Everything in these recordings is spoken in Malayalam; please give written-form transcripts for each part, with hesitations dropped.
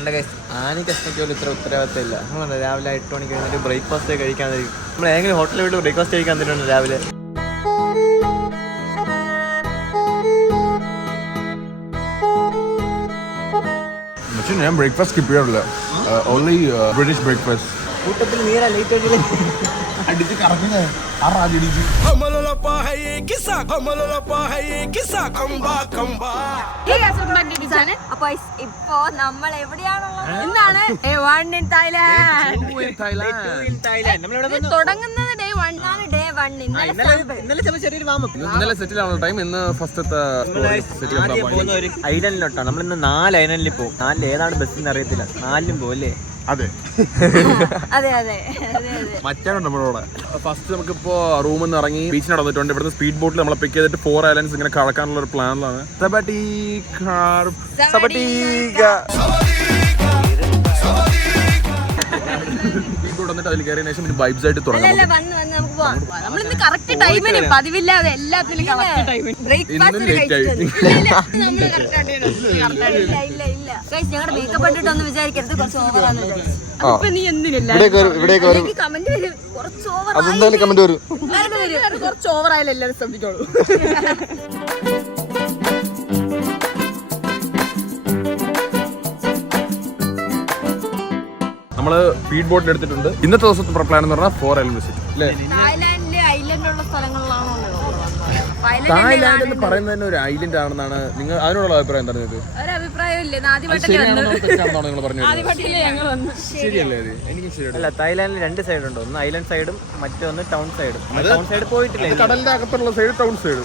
ആനയ്ക്ക് അച്ഛനൊക്കെ പോലും ഇത്ര ഉത്തരവാദിത്തം ഇല്ല. നമ്മൾ രാവിലെ 8 മണിക്ക് കഴിഞ്ഞിട്ട് ബ്രേക്ക്ഫാസ്റ്റ് കഴിക്കാൻ തരും. നമ്മൾ ഏതെങ്കിലും ഹോട്ടലിൽ പോയിട്ട് ബ്രേക്ക്ഫാസ്റ്റ് കഴിക്കാൻ തരുന്നുണ്ട് രാവിലെ. ഞാൻ ബ്രേക്ക്ഫാസ്റ്റ് സ്കിപ്പ് ചെയ്യാറില്ല. Only British breakfast. കൂട്ടത്തിൽ നീരാ ലേറ്റ് ആയിട്ട് അടിച്ച് കറങ്ങുന്നത് ഇപ്പൊ നമ്മൾ എവിടെയാണുള്ളത്? എന്താണ് തുടങ്ങുന്നത് ഡേ 1 ആണ്. ഡേ 1 ഇന്നലെ സെറ്റിൽ ആണല്ലോ ടൈം. ഇന്ന് ഫസ്റ്റത്തെ ഐലൻഡിലോട്ടാണ്. നമ്മൾ ഇന്ന് 4 ഐലൻഡിൽ പോകും. 4 ഏതാണ് ബസ്സിന് അറിയത്തില്ല. 4ലും പോലെ. അതെ അതെ അതെ മറ്റാണ് നമ്മളോട്. ഫസ്റ്റ് നമുക്കിപ്പോ റൂമിൽ നിന്ന് ഇറങ്ങി ബീച്ചിൽ നടന്നിട്ടുണ്ട്. ഇവിടുന്ന് സ്പീഡ് ബോട്ടിൽ നമ്മളെ പിക്ക് ചെയ്തിട്ട് 4 ഐലൻഡ്സ് ഇങ്ങനെ കടക്കാനുള്ള ഒരു പ്ലാനിലാണ്. വന്നിട്ട് അതിൽ കയറിയ ശേഷം പിന്നെ വൈബ്സ് ആയിട്ട് തുടങ്ങാം. നമ്മളിന്ന് കറക്റ്റ് ടൈമിന് പതിവില്ലാതെ എല്ലാത്തിനും കറക്റ്റ് ടൈമിന് ബ്രേക്ക്ഫാസ്റ്റ് ഞങ്ങളുടെ മേക്കപ്പ് ഇട്ടിട്ടൊന്നും വിചാരിക്കരുത്, കുറച്ച് ഓവറാന്ന് വിചാരിച്ചു. നീ എന്തിനില്ല കമന്റ് വരും, കുറച്ച് ഓവർ കുറച്ച് ഓവറായാലും എല്ലാവരും ശ്രദ്ധിച്ചോളൂ. നമ്മള് സ്പീഡ് ബോട്ടിൽ എടുത്തിട്ടുണ്ട്. ഇന്നത്തെ ദിവസത്തെ പ്ലാൻ എന്ന് പറഞ്ഞാൽ 4 ഐലൻഡ് വിസിറ്റ് അല്ലേ? തായ്ലാൻഡിലെ ഐലൻഡുള്ള സ്ഥലങ്ങളിലാണോ? തായ്ലാൻഡ് എന്ന് പറയുന്നത് തന്നെ ഒരു ഐലൻഡ് ആണെന്നാണ് നിങ്ങൾ അതിനോടുള്ള അഭിപ്രായം എന്താണ്? ശരിയല്ലേ? എനിക്ക് അല്ല, തായ്ലാൻഡിൽ 2 സൈഡ് ഉണ്ട്. ഒന്ന് ഐലൻഡ് സൈഡും മറ്റൊന്ന് ടൗൺ സൈഡും. ടൗൺ സൈഡ് പോയിട്ടില്ല. കടലിന്റെ അകത്തുള്ള സൈഡ് ടൗൺ സൈഡ്.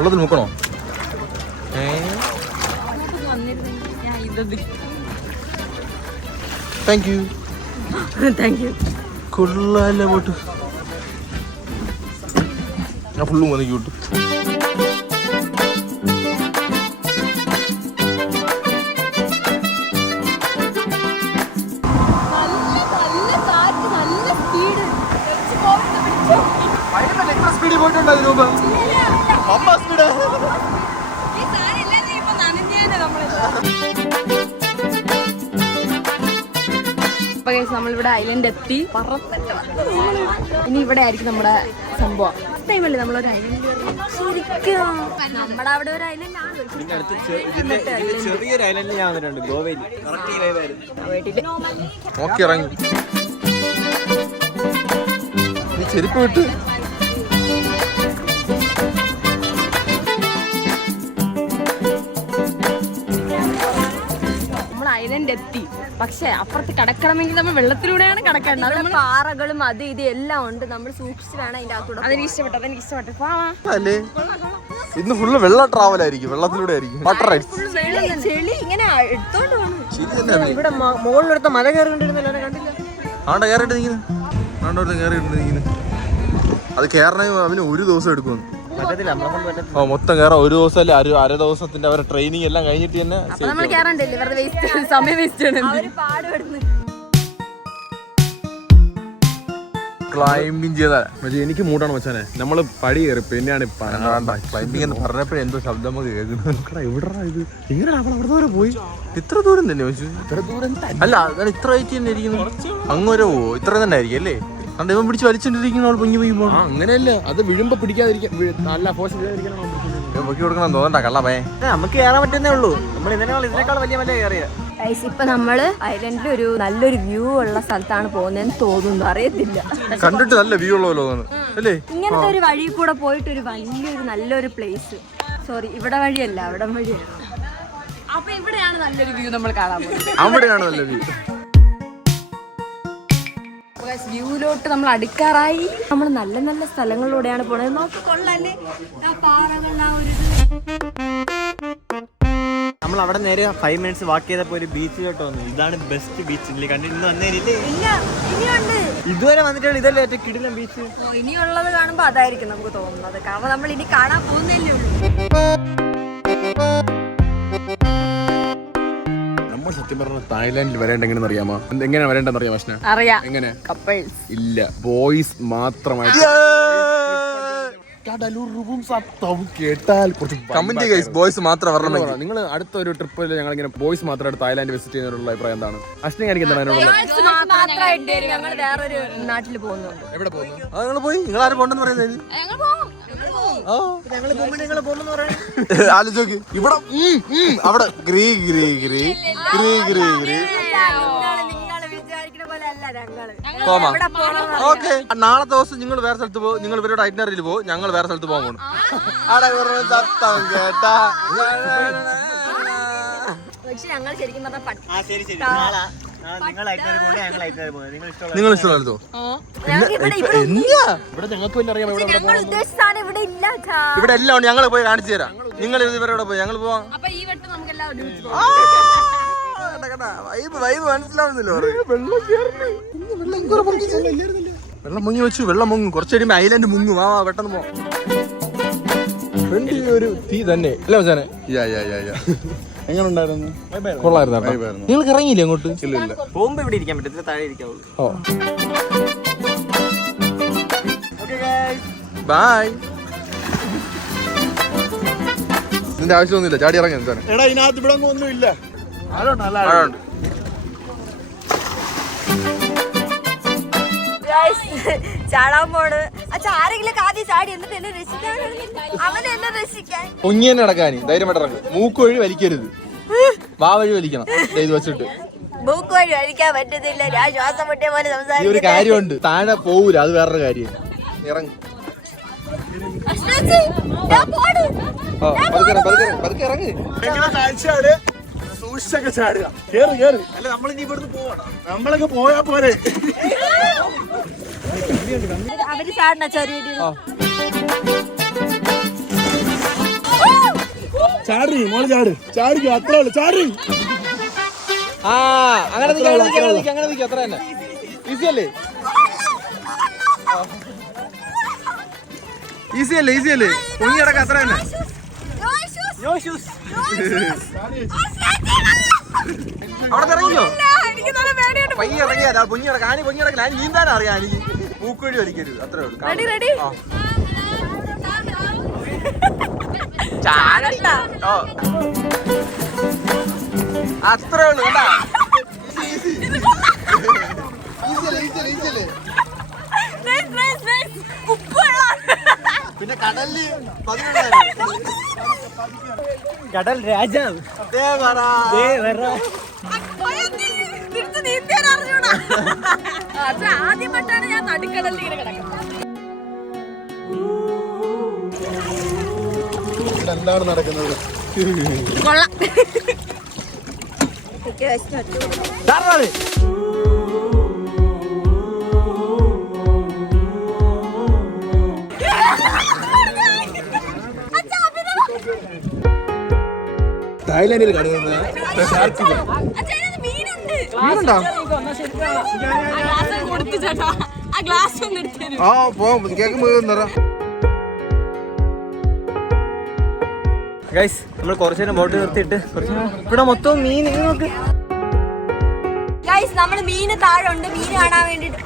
ഉള്ളത് നോക്കണോ? Thank you. കൊള്ളാല്ലേ പോട്ട്. ഞാൻ ഫുള്ളും വന്ന് ക്യൂട്ട്. സ്പീഡിൽ പോയിട്ടുണ്ട് അതിന് മുമ്പ്. സ്പീഡ് നമ്മളിവിടെ ഐലൻഡ് എത്തി. ഇനി ഇവിടെ ആയിരിക്കും നമ്മുടെ സംഭവം. ടൈമല്ലേ നമ്മളൊരു ഐലൻഡ് ശരിക്കും നമ്മുടെ അവിടെ ഒരു ഐലൻഡ് ആണ്. ചെറിയൊരു ഐലൻഡിൽ ഞാൻ വന്നിട്ടുണ്ട്, ഗോവയിൽ. ഓക്കെ ഇറങ്ങി. നീ ചെരുപ്പ് വിട്ട്. ഐലൻഡ് എത്തി. പക്ഷെ അപ്പുറത്ത് കടക്കണമെങ്കിൽ നമ്മൾ വെള്ളത്തിലൂടെയാണ് കടക്കേണ്ടത്. പാറകളും അത് ഇത് എല്ലാം ഉണ്ട്. നമ്മൾ സൂക്ഷിച്ച് വേണം അതിന്റെ അകത്തൂടെ. അതെനിക്ക് ഇഷ്ടപ്പെട്ടു. ഇന്ന് ഫുള്ള് വെള്ള ട്രാവൽ ആയിരിക്കും, വെള്ളത്തിലൂടെ ആയിരിക്കും. Water rides. ചെളി ഇങ്ങനെ എടുത്തോണ്ട് പോകണം. ഇവിടെ മുകളിലെടുത്ത മല കയറിക്കൊണ്ടിരുന്നല്ലോ, കണ്ടില്ല? ആണ്ട കയറിയിട്ട് നിൽക്കുന്നു. അത് കയറണേ അവന് 1 ദിവസം എടുക്കുമെന്ന്. മൊത്തം കയറാം 1 ദിവസം അല്ലെ 1/2 ദിവസത്തിന്റെ അവരുടെ ട്രെയിനിങ് എല്ലാം കഴിഞ്ഞിട്ട് തന്നെ നമ്മൾ കയറണ്ടല്ലേ, വെറുതെ സമയം വേസ്റ്റ് ആണ്. ക്ലൈംബിങ് ചെയ്താ എനിക്ക് മൂടാണ് മച്ചാനെ. നമ്മള് പടി കയറി പിന്നെയാണ് ക്ലൈംബിംഗ് എന്ന് പറഞ്ഞപ്പോഴേ എന്തോ ശബ്ദം കേൾക്കുന്നത്. എവിടാ ഇത്? എങ്ങനെയാണ് അവൾ അവിടെ ദൂരെ പോയി? ഇത്ര ദൂരം തന്നെ വെച്ചു. ഇത്ര ദൂരം അല്ല, ഇത്ര ആയിട്ട് തന്നെ ഇരിക്കുന്നു. അങ്ങോരെ പോവോ? ഇത്ര തന്നെ ആയിരിക്കും അല്ലേ? കണ്ട ഇവൻ പിടിച്ച് വലിച്ചോണ്ടിരിക്കുന്ന പൊങ്ങി പോയി പോകണം. അങ്ങനെയല്ല, അത് വിഴുമ്പോ പിടിക്കാതിരിക്കാൻ നല്ല ഫോഴ്സ് പൊക്കി കൊടുക്കണം തോന്നണ്ട കള്ളപ്പേ. നമുക്ക് കയറാൻ പറ്റുന്നേ ഉള്ളൂ. നമ്മൾ ഇതിനേക്കാൾ വലിയ മല കയറിയ. ഇപ്പൊ നമ്മള് ഐലൻഡിൽ ഒരു നല്ലൊരു വ്യൂ ഉള്ള സ്ഥലത്താണ് പോകുന്നതെന്ന് തോന്നുന്നു, അറിയത്തില്ല. കണ്ടിട്ട് നല്ല വ്യൂ ഉള്ള പോലെ അല്ലേ? ഇങ്ങനത്തെ ഒരു വഴി കൂടെ പോയിട്ട് ഒരു വലിയൊരു നല്ലൊരു പ്ലേസ്. സോറി, ഇവിടെ വഴിയല്ല, അവിടെ വഴിയാണ്. അപ്പൊ ഇവിടെയാണ് നല്ലൊരു വ്യൂ നമ്മൾ കാണാൻ പോകുന്നത്. അവിടെയാണ് നല്ല വ്യൂ. വ്യൂലോട്ട് നമ്മൾ അടുക്കാറായി. നമ്മൾ നല്ല നല്ല സ്ഥലങ്ങളിലൂടെയാണ് പോണത്. നോക്കി കൊള്ളല്ലേ നമ്മൾ അവിടെ നേരെ 5 മിനിറ്റ്സ് വാക്ക് ചെയ്തപ്പോ ഒരു ബീച്ചിലോട്ട് വന്നു. ഇതാണ് ബെസ്റ്റ് ബീച്ച്. കണ്ടിട്ട് വന്നേരില്ലേ? ഇതുവരെ വന്നിട്ടാണ് ഇതല്ലേ ഏറ്റവും കിടിലൻ ബീച്ച്. ഇനിയുള്ളത് കാണുമ്പോ അതായിരിക്കും നമുക്ക് തോന്നുന്നത്. കാരണം നമ്മൾ ഇനി കാണാൻ പോകുന്നല്ലേ ഉള്ളൂ. സത്യം പറഞ്ഞ തായ്ലാൻഡിൽ വരേണ്ട എങ്ങനെയെന്ന് അറിയാമോ? എങ്ങനെയാണ് വരേണ്ടെന്ന് അറിയാമോ? അറിയാം. എങ്ങനെ? കപ്പിൾസ് ഇല്ല, ബോയ്സ് മാത്രമായിട്ട്. കേട്ടാൽ കമന്റ് ഗൈസ് ബോയ്സ് മാത്രം വരണം. നിങ്ങൾ അടുത്ത ഒരു ട്രിപ്പിൽ ഞങ്ങൾ ഇങ്ങനെ ബോയ്സ് മാത്രമായിട്ട് തായ്ലാന്റ് വിസിറ്റ് ചെയ്യുന്നതിനുള്ള അഭിപ്രായം എന്താണ്? അശ്വിനി എനിക്ക് എന്താണ് ഞങ്ങൾ വേറൊരു നാട്ടിൽ പോകുന്നുണ്ട്. എവിടെ പോകുന്നു? നിങ്ങൾ പോയി നിങ്ങൾ ആരും പോണ്ടെന്ന് പറയുന്നത് ആലോചിക്ക് ഇവിടെ അവിടെ ഗ്രീ ഗ്രീ ഗ്രീ ഗ്രീ ഗ്രീ ഗ്രീ ഓക്കെ. നാളത്തെ ദിവസം നിങ്ങൾ വേറെ സ്ഥലത്ത് പോകും, നിങ്ങൾ ഇവരുടെ ഐറ്റിനറിയിൽ പോകും, ഞങ്ങൾ വേറെ സ്ഥലത്ത് പോകാൻ പോകും. കേട്ടാ ഞങ്ങൾ ശരിക്കും നിങ്ങൾ ഇഷ്ടമല്ലോ ഇവിടെ എല്ലാം ഉണ്ട്. ഞങ്ങൾ പോയി കാണിച്ചു തരാം. നിങ്ങൾ ഇവരോടെ പോയി ഞങ്ങൾ പോവാം. മനസ്സിലാവുന്നില്ലോ വെള്ളം മുങ്ങി വെച്ചു. വെള്ളം മുങ്ങും. കുറച്ച് കഴിയുമ്പോ ഐലൻഡ് മുങ്ങും. ആ പെട്ടെന്ന് പോവാം. ഒരു തീ തന്നെ അല്ലേ മച്ചാനെ? എങ്ങനെയുണ്ടായിരുന്നു? കൊള്ളായിരുന്നു. നിങ്ങൾക്ക് ഇറങ്ങിയില്ലേ അങ്ങോട്ട്? ഇല്ല. പോകുമ്പോ ഇവിടെ ഇരിക്കാൻ പറ്റത്തില്ല, താഴെ ഇരിക്കാവുള്ളൂ. ബൈ. ഇതിന്റെ ആവശ്യമൊന്നുമില്ല, ചാടി ഇറങ്ങി. എന്താണ് എടാ ഇതിനകത്ത് ഇവിടെ ഒന്നും ഇല്ല. ചാടാൻ പോണ്. ആരെങ്കിലും ആദ്യം ചാടി എന്നിട്ട് എന്നെ രക്ഷിക്കാൻ, അവൻ എന്നെ രക്ഷിക്കാൻ. പൊങ്ങി തന്നെ നടക്കാൻ ധൈര്യമായിട്ട് ഇറങ്ങും. മൂക്ക് വഴി വലിക്കരുത്, വാ വഴി വലിക്കണം. ഇത് വെച്ചിട്ട് മൂക്ക് വഴി വലിക്കാൻ പറ്റത്തില്ല. ഞാൻ ശ്വാസം മുട്ടിയ പോലെ ഈ ഒരു സംസാരിക്കും. കാര്യമുണ്ട്, താഴെ പോവൂല, അത് വേറൊരു കാര്യം. ഇറങ്ങി പതുക്കെ ഇറങ്ങി. സൂക്ഷിച്ചൊക്കെ ചാടുക. കേറ് കേറ്. അല്ല നമ്മളിനി ഇവിടുന്ന് പോവാണ്. നമ്മളൊക്കെ പോയാ പോരെ. അവര് ചാടണ ചെറിയ ചാടി മോള് ചാട്. ചാടിക്കോ, അത്രേ ഉള്ളു. ചാടി. അങ്ങനെ അത്ര തന്നെ. ഈസി അല്ലേ? ഈസി അല്ലേ? പൊങ്ങി കിടക്ക അത്ര തന്നെ. അവിടെ ഇറങ്ങിയോ? പയ്യ ഇറങ്ങിയാ പൊങ്ങി കിടക്ക. ആനി പൊങ്ങി കിടക്കില്ല. ആനി നീന്താൻ അറിയാം. എനിക്ക് മൂക്കുവഴി വലിക്കരുത്, അത്രേ ഉള്ളൂ. അത്രേ ഉള്ളൂ. കേട്ടാ പിന്നെ കടലില് കടൽ രാജാവ് ആദ്യമായിട്ടാണ് ഞാൻ നടുക്കടലിൽ ഇങ്ങനെ കിടക്കുന്നത്. എന്താണ് നടക്കുന്നത്? കൊള്ളാം. തായ്ലാൻഡിൽ കാണുന്ന മീനുണ്ടോ? ആ പോവാം. കേൾക്കുമ്പോ ഗൈസ്, നമ്മൾ കുറച്ചു നേരം ബോട്ട് നിർത്തിയിട്ട് ഇവിടെ മൊത്തം മീൻ നോക്ക്. ഗൈസ്, നമ്മള് മീന് താഴെ ഉണ്ട്. മീൻ കാണാൻ വേണ്ടിട്ട്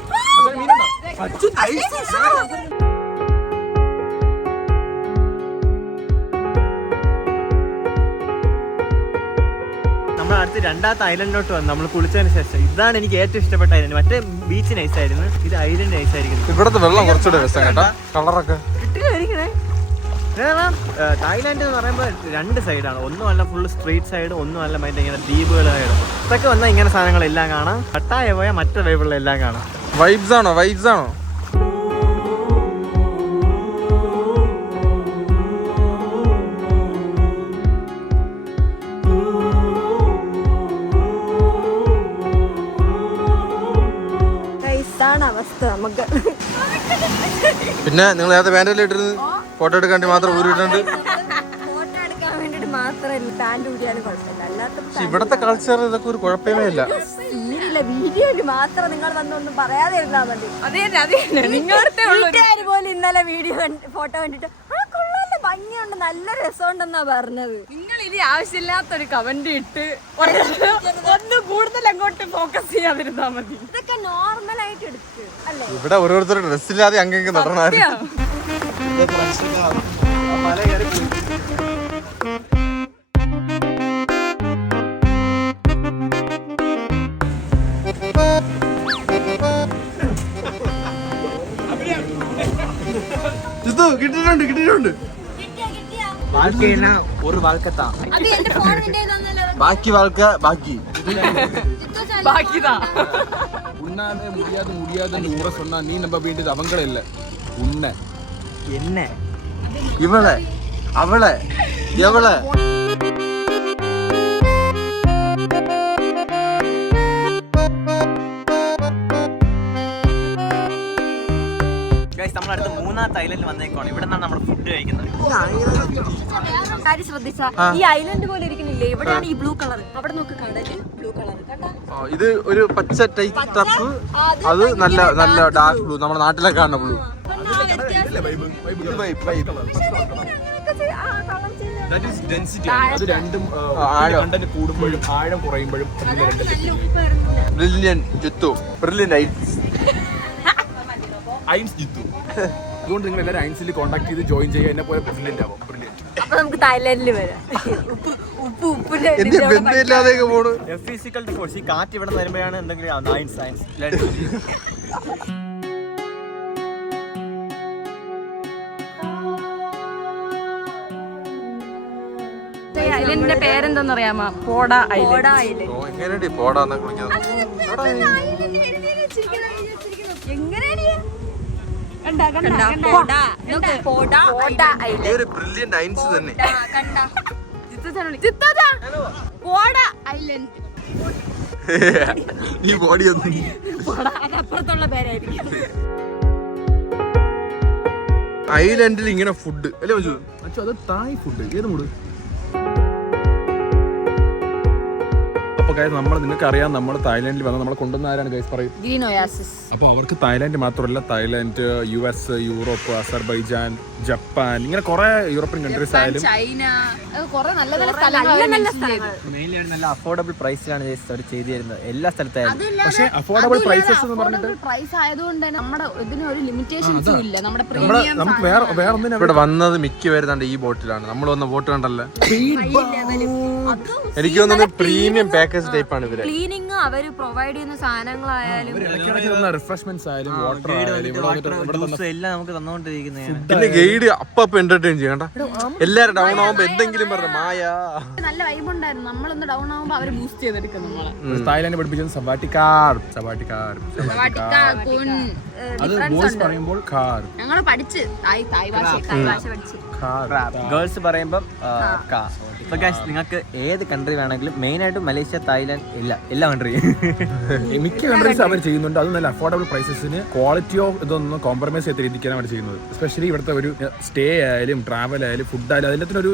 നമ്മൾ അടുത്ത് രണ്ടാമത്തെ ഐലൻഡിലോട്ട് വന്നു. നമ്മൾ കുളിച്ചതിന് ശേഷം ഇതാണ് എനിക്ക് ഏറ്റവും ഇഷ്ടപ്പെട്ട ഐലൻഡ്. മറ്റേ ബീച്ച് നൈസായിരുന്നു, ഇത് ഐലൻഡ് നൈസായിരിക്കുന്നു. ഇവിടുത്തെ വെള്ളം കുറച്ചുകൂടെ രസം കേട്ടാ. കളറൊക്കെ തായ്ലാൻഡ് എന്ന് പറയുമ്പോൾ രണ്ട് സൈഡാണ്. ഒന്നും അല്ല ഫുള്ള് സ്ട്രീറ്റ് സൈഡ്, ഒന്നും അല്ല മറ്റേ ഇങ്ങനെ ദ്വീപുകൾ സൈഡ്. ഇതൊക്കെ വന്നാൽ ഇങ്ങനെ സാധനങ്ങളെല്ലാം കാണാം. പട്ടായ പോയാൽ മറ്റു വൈബുകളെല്ലാം കാണാം. വൈബ്സ് ആണോ? അവസ്ഥ നമുക്ക്. പിന്നെ നിങ്ങൾ നേരത്തെ പാൻറ്റെല്ലാം ഇട്ടിരുന്നു ഫോട്ടോ എടുക്കാൻ മാത്രം ഊരിട്ടുണ്ട്. ഫോട്ടോ എടുക്കാൻ വേണ്ടിട്ട് മാത്രമല്ല, പാൻറ് ഊരിയാലും കുഴപ്പമില്ല. അല്ലാത്ത ഇവിടത്തെ കൾച്ചർ ഇതൊക്കെ ഒരു കുഴപ്പമേ ഇല്ല. വീഡിയോയില് മാത്രം നിങ്ങൾ വന്നൊന്നും പറയാതെ ഇരുന്നാ മതി. വീട്ടുകാർ പോലും ഇന്നലെ വീഡിയോ ഫോട്ടോ കണ്ടിട്ട് ഭംഗിയുണ്ട്, നല്ല രസമുണ്ടെന്നാ പറഞ്ഞത്. നിങ്ങൾ ഇനി ആവശ്യമില്ലാത്തൊരു കമന്റ് ഇട്ട് ഒന്ന് കൂടുതൽ അങ്ങോട്ട് ഫോക്കസ് ചെയ്യാതിരുന്നാ മതി. ഇതൊക്കെ നോർമൽ ആയിട്ട് എടുക്ക് അല്ലേ? ഇവിടെ ഓരോരുത്തരുടെ ഡ്രസ്സില്ലാതെ അങ്ങനെ നടണായിരുന്നു. മല കയറി കിട്ടിയിട്ടുണ്ട് ഒരു വാൾക്കത്താ ബാക്കി വാൾക്ക ബാക്കി ബാക്കിതാ உண்ணாமே முடியாதுன்னு ஊற சொன்னா நீ நம்ப வேண்டியது அவங்கள இல்ல உன்னை என்ன இவளை அவளை எவளை നമ്മളടുത്ത് മൂന്നാമത്തെ ഐലൻഡിൽ വന്നേക്കാണ്. ഇവിടെ നിന്നാണ് നമ്മൾ ഫുഡ് കഴിക്കുന്നത്. കാര്യം ശ്രദ്ധിച്ച ഈ ഐലൻഡ് പോലെ ഇരിക്കുന്നില്ലേ, എവിടെയാണ് ഈ ബ്ലൂ കളർ? അവിടെ നോക്ക്, കടല് ബ്ലൂ കളർ കണ്ടാ. ഇത് ഒരു പച്ച ടൈപ്പ്, അത് നല്ല നല്ല ഡാർക്ക് ബ്ലൂ, നമ്മുടെ നാട്ടിലൊക്കെ കാണുന്ന ബ്ലൂ. അത് രണ്ടും കണ്ടന്റ് കൂടുമ്പോഴും ആഴം കുറയുമ്പോഴും ബ്രില്യന്റ് ജിത്തു, ബ്രില്യന്റ് ഐൻസ് ജിത്തു. അതുകൊണ്ട് നിങ്ങൾ എല്ലാവരും ഐൻസിൽ കോൺടാക്ട് ചെയ്ത് ജോയിൻ ചെയ്യുക, എന്നെ പോലെ ബ്രില്യന്റ് ആവും. അപ്പൊ നമുക്ക് തായ്ലാൻഡിൽ വരാം. ഉപ്പിന്റെ ബന്ധമില്ലാതെയൊക്കെ പോണു. ഈ കാറ്റ് ഇവിടെ നിന്ന് വരുമ്പോഴാണ് എന്തെങ്കിലും ഐലൻഡിന്റെ പേരെന്താന്നറിയാമോ? പോഡ ഐലൻഡ്. എങ്ങനെയാ പോടാന്നൊക്കെ വിളിക്കുന്നത്? ബ്രില്യന്റ് ഐൻസ് തന്നെ. ഈ ബോഡി ഒന്നും അതപ്പുറത്തുള്ള പേരായിരിക്കും. ഐലൻഡിൽ ഇങ്ങനെ ഫുഡ് അല്ലേ മച്ചു? അത് തായ് ഫുഡ്. ഏത് മൂഡ്? അപ്പൊ ഗൈസ്, നിങ്ങൾക്ക് അറിയാം, നമ്മൾ തായ്ലാൻഡിൽ വന്ന് നമ്മളെ കൊണ്ടുവന്ന ആരാണ് ഗൈസ് പറയും? Green oasis. അപ്പോൾ അവർക്ക് തായ്ലാൻഡ് മാത്രമല്ല, Thailand, US, Europe, Azerbaijan, Japan, ഇങ്ങനെ കുറെ യൂറോപ്യൻ കൺട്രീസ് ആയാലും ചൈന, കുറെ നല്ല നല്ല സ്ഥലങ്ങൾ. മെയിൻലി നല്ല അഫോർഡബിൾ പ്രൈസിലാണ് അവർ ചെയ്തു തരുന്നത് എല്ലാ സ്ഥലത്തായാലും. പക്ഷേ അഫോർഡബിൾ പ്രൈസസ് എന്ന് പറഞ്ഞിട്ട് പ്രൈസ് ആയതുകൊണ്ട് തന്നെ നമ്മുടെ ഇതിന് ഒരു ലിമിറ്റേഷൻസും ഇല്ല. നമ്മുടെ പ്രീമിയം നമുക്ക് വേറെ ഒന്നിനും ഇവിടെ വന്നത് മിക്കവരുന്നുണ്ട് ഈ ബോട്ടിലാണ്. നമ്മൾ വന്ന ബോട്ട് കണ്ടല്ലോ, എനിക്ക് തോന്നുന്നത് പ്രീമിയം പാക്കേജ് ടൈപ്പ് ആണ് ഇവര്. ക്ലീനിങ് അവര് പ്രൊവൈഡ് ചെയ്യുന്ന സാധനങ്ങളായാലും റിഫ്രഷ്മെന്റ്സ് ആയാലും വാട്ടർ ആയാലും എല്ലാം നമുക്ക് തന്നുകൊണ്ടിരിക്കുന്നതാണ്. പിന്നെ ഗൈഡ് അപ്പൊ എന്റർടൈൻ ചെയ്യണ്ട. എല്ലാരും ഡൗൺ ആവുമ്പോ എന്തെങ്കിലും പറഞ്ഞ മായ നല്ല വൈബ് ഉണ്ടായിരുന്നു. നമ്മളൊന്ന് ഡൗൺ ആവുമ്പോ അവര് ബൂസ്റ്റ് ചെയ്തെടുക്കും നമ്മളെ. തായ്ലാൻഡ് പഠിപ്പിച്ചത് സവാട്ടിക്കാർ. അത് ബോയ്സ് പറയുമ്പോൾ കാർ. ഞങ്ങള് പഠിച്ച് തായ് ഭാഷ പഠിച്ച്. ഗേൾസ് പറയുമ്പം നിങ്ങൾക്ക് ഏത് കൺട്രി വേണമെങ്കിലും, മെയിൻ ആയിട്ട് മലേഷ്യ, തായ്ലാൻഡ്, എല്ലാ കൺട്രിയും മിക്ക കൺട്രീസ് അവർ ചെയ്യുന്നുണ്ട്. അത് നല്ല അഫോർഡബിൾ പ്രൈസസിന് ക്വാളിറ്റിയോ ഇതൊന്നും കോംപ്രമൈസ് ചെയ്ത രീതിക്കാണ് അവർ ചെയ്യുന്നത്. എസ്പെഷ്യലി ഇവിടുത്തെ ഒരു സ്റ്റേ ആയാലും ട്രാവൽ ആയാലും ഫുഡ് ആയാലും എല്ലാത്തിനും ഒരു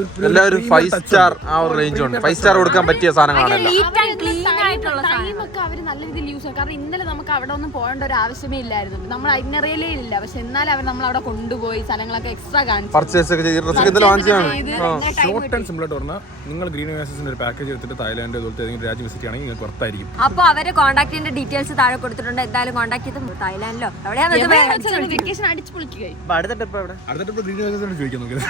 5 സ്റ്റാർ ആ ഒരു റേഞ്ച് ഉണ്ട്. 5 സ്റ്റാർ കൊടുക്കാൻ പറ്റിയ സാധനങ്ങളാണല്ലോ. ടൈമൊക്കെ അവര് നല്ല രീതിയിൽ യൂസ് ചെയ്യും. കാരണം ഇന്നലെ നമുക്ക് അവിടെ ഒന്നും പോകേണ്ട ഒരു ആവശ്യമേ ഇല്ലായിരുന്നു. നമ്മൾ അതിനറിയലേ ഇല്ല. പക്ഷെ എന്നാലും അവർ നമ്മൾ അവിടെ കൊണ്ടുപോയി സ്ഥലങ്ങളൊക്കെ എക്സ്ട്രാ കാണിച്ചു. പർച്ചേസ് ഒക്കെ ചെയ്ത് ഷോർട്ട് ആൻഡ് സിമ്പിൾ ആയിട്ട് പറഞ്ഞാൽ നിങ്ങൾ ഗ്രീൻ ഒയാസിസിന്റെ ഒരു പാക്കേജ് എടുത്തിട്ട് തായ്ലാൻഡ് അതുപോലത്തെ ഏതെങ്കിലും രാജ്യം വിസിറ്റ് ആണെങ്കിൽ നിങ്ങൾക്ക് പുറത്തായിരിക്കും. അപ്പൊ അവരെ കോൺടാക്ട് ചെയ്യേണ്ട ഡീറ്റെയിൽസ് താഴെ കൊടുത്തിട്ടുണ്ട്. എന്തായാലും കോൺടാക്ട് ചെയ്ത് തായ്ലാൻഡിലോ വെക്കേഷൻ അടിച്ചു പൊളിക്കുകയും. അടുത്ത ട്രിപ്പ് എവിടെ? അടുത്ത ഗ്രീൻ ഒയാസിസിനോട് ചോദിക്കാൻ നോക്കിയത്.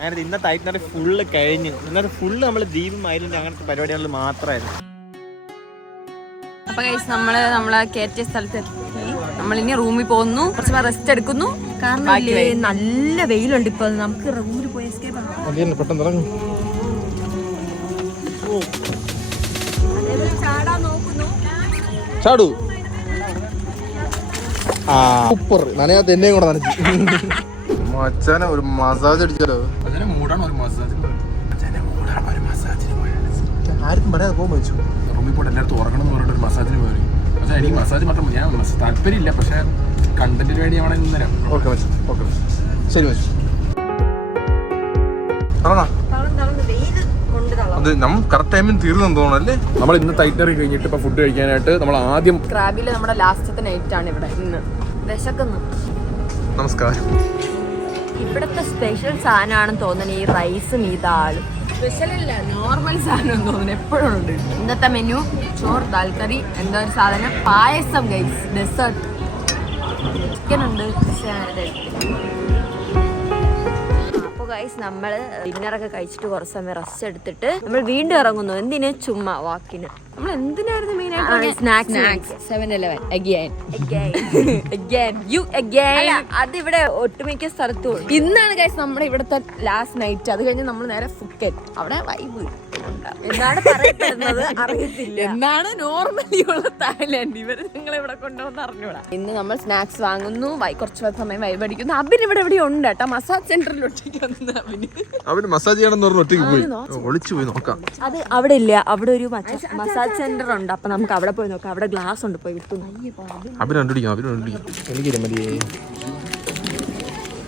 അങ്ങനെ ഇന്നത്തെ ഐറ്റിനറി ഫുള്ള് കഴിഞ്ഞു. ഇന്നത്തെ ഫുള്ള് നമ്മൾ ദ്വീപും ഐലൻഡ് അങ്ങനത്തെ പരിപാടികളിൽ മാത്രമായിരുന്നു. അപ്പൊ ഗൈസ്, നമ്മളെ കയറ്റിയ സ്ഥലത്ത് എത്തി. നമ്മളിനി റൂമിൽ പോകുന്നു, കുറച്ച് റെസ്റ്റ് എടുക്കുന്നു. കാരണം നല്ല വെയിലുണ്ട് ഇപ്പൊ. നമുക്ക് റൂമിൽ പോയി എസ്കേപ്പ് ആക്കാം. പെട്ടെന്ന് ഇറങ്ങും. ചാടു. സൂപ്പർ. നനയാത്ത എന്നെയും കൂടെ നനച്ചു. മച്ചാനെ ഒരു മസാജ് അടിച്ചാലോ? ആർക്കും പറയാതെ പോകുമ്പോൾ വെച്ചു റൂമിൽ പോയിട്ട് എല്ലായിടത്തും ഉറങ്ങണം എന്ന് പറഞ്ഞിട്ട് ഒരു മസാജിന് പോയി. പക്ഷേ എനിക്ക് മസാജ് മാത്രം ഞാൻ താല്പര്യമില്ല, പക്ഷേ കണ്ടന്റിന് വേണ്ടി ഞാൻ ഇന്ന് തരാം. ഓക്കെ വെച്ചു. ഓക്കെ ശരി വെച്ചു. അത് നമ്മൾ കറക്റ്റ് ടൈമിന് തീർന്നെന്ന് തോന്നല്ലേ. നമ്മൾ ഇന്ന് ടൈറ്ററി കഴിഞ്ഞിട്ട് ഇപ്പൊ ഫുഡ് കഴിക്കാനായിട്ട് നമ്മൾ ആദ്യം ക്രാബില് നമ്മുടെ ലാസ്റ്റത്തെ നൈറ്റ് ആണ് ഇവിടെ. ഇന്ന് വിശക്കുന്നു. നമസ്കാരം. ഇവിടുത്തെ സ്പെഷ്യൽ സാധനമാണെന്ന് തോന്നുന്നു ഈ റൈസും ഈ ദാളും. സ്പെഷ്യൽ അല്ല, നോർമൽ സാധനം തോന്നുന്നു എപ്പോഴും ഉണ്ട്. ഇന്നത്തെ മെനു ചോറ്, ദാൽ കറി, എന്താ ഒരു സാധനം, പായസം, ഗൈസ്, ഡെസേർട്ട്, ചിക്കൻ ഉണ്ട്. ഗൈസ് നമ്മൾ ഡിന്നറൊക്കെ കഴിച്ചിട്ട് കുറച്ച് സമയം റെസ്റ്റ് എടുത്തിട്ട് നമ്മൾ വീണ്ടും ഇറങ്ങുന്നു. എന്തിന്? ചുമ്മാ വാക്കിന്. നമ്മൾ എന്തിനായിരുന്നു മെയിൻ ആയിട്ട്? സ്നാക്സ് 7-Eleven അതിവിടെ ഒട്ടുമിക്ക സ്ഥലത്തും. ഇന്നാണ് ഗൈസ് നമ്മുടെ ഇവിടുത്തെ ലാസ്റ്റ് നൈറ്റ്. അത് കഴിഞ്ഞ് നമ്മൾ നേരെ ഫുക്കറ്റ്. അവിടെ വൈബ് എന്നാണ് പറയപ്പെടുന്നത്, അറിയത്തില്ല. എന്നാണ് നോർമലി ഉള്ള തായ്ലാൻഡ്. ഇവര് നിങ്ങളെ ഇവിടെ കൊണ്ടുവന്ന് അറിഞ്ഞൂടാ. ഇന്ന് നമ്മൾ സ്നാക്സ് വാങ്ങുന്നു, കുറച്ച് സമയം വൈബ് അടിക്കുന്നു. അബിന് ഇവിടെ എവിടെ ഉണ്ട് കേട്ടോ, മസാജ് സെന്ററിൽ ഒറ്റയ്ക്ക് വന്നത്. അവന് മസാജ് ചെയ്യണമെന്ന് പറഞ്ഞു ഒറ്റയ്ക്ക് പോയി, ഒളിച്ചു പോയി നോക്കാം. അത് അവിടെ ഇല്ല, അവിടെ ഒരു മസാജ് സെന്റർ ഉണ്ട്. അപ്പൊ നമുക്ക് അവിടെ പോയി നോക്കാം. അവിടെ ഗ്ലാസ് ഉണ്ട്, പോയി വിട്ടു. അവന് കണ്ടുപിടിക്കാം.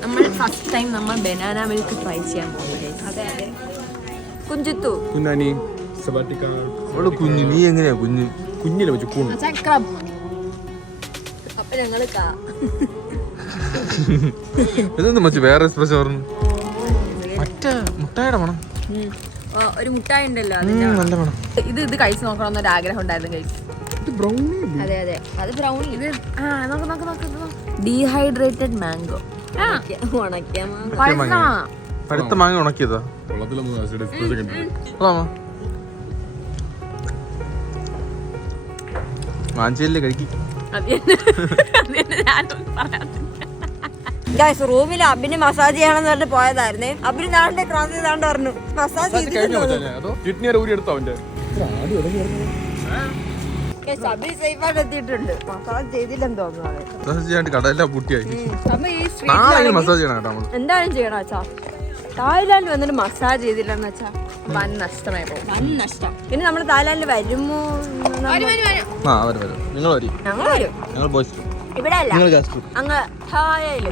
നമ്മൾ ഫസ്റ്റ് ടൈം നമ്മൾ ബനാന മിൽക്ക് ട്രൈ ചെയ്യാൻ പോകുന്നത്. അതെ അതെ കുഞ്ചിത്തു കുഞ്ഞാനി അവള് കുഞ്ഞു. നീ എങ്ങനെയാ കുഞ്ഞു? കുഞ്ഞിലെ വെച്ചു കൂണ്. അപ്പൊ ഞങ്ങള് ഇതൊന്നും മച്ചു വേറെ എക്സ്പ്രഷൻ പറഞ്ഞു. മറ്റേ മുട്ടായുടെ മണം. ഒരു മുട്ടായി ഉണ്ടല്ലോ, നല്ല മണം. ഇത് കഴിച്ചു നോക്കണമെന്നൊരു ആഗ്രഹം ഉണ്ടായിരുന്നു കഴിച്ചു. അതെ അതെ അത് ബ്രൗണി. ഇത് ഡീഹൈഡ്രേറ്റഡ് മാംഗോ. ഉണക്കിയ പഴുത്ത മാങ്ങ ഉണക്കിയതാ. വാഞ്ചിയല്ലേ കഴിക്കും. റൂമിൽ അബിന് മസാജ് ചെയ്യണമെന്ന് പറഞ്ഞിട്ട് പോയതായിരുന്നേ. അബിന് നാടിന്റെ ക്രാന്തി താണ്ട് പറഞ്ഞു മസാജ് സേഫായിട്ട് എത്തിയിട്ടുണ്ട്. മസാജ് ചെയ്തില്ലെന്ന് തോന്നുന്നു. കടയെല്ലാം പൂട്ടിയായി. എന്തായാലും ചെയ്യണം അച്ഛാ. തായ്ലാൻഡ് വന്നിട്ട് മസാജ് ചെയ്തില്ലെന്ന് വെച്ചാ വൻ നഷ്ടമായി പോകും. വൻ നഷ്ടം. പിന്നെ നമ്മള് തായ്ലാൻഡിൽ വരുമോ? നിങ്ങൾ വരും. ഞങ്ങൾ വരും. ഞങ്ങൾ ബോയ്സ്. ഇവിടെ അല്ല, അങ്ങ് തായയില്.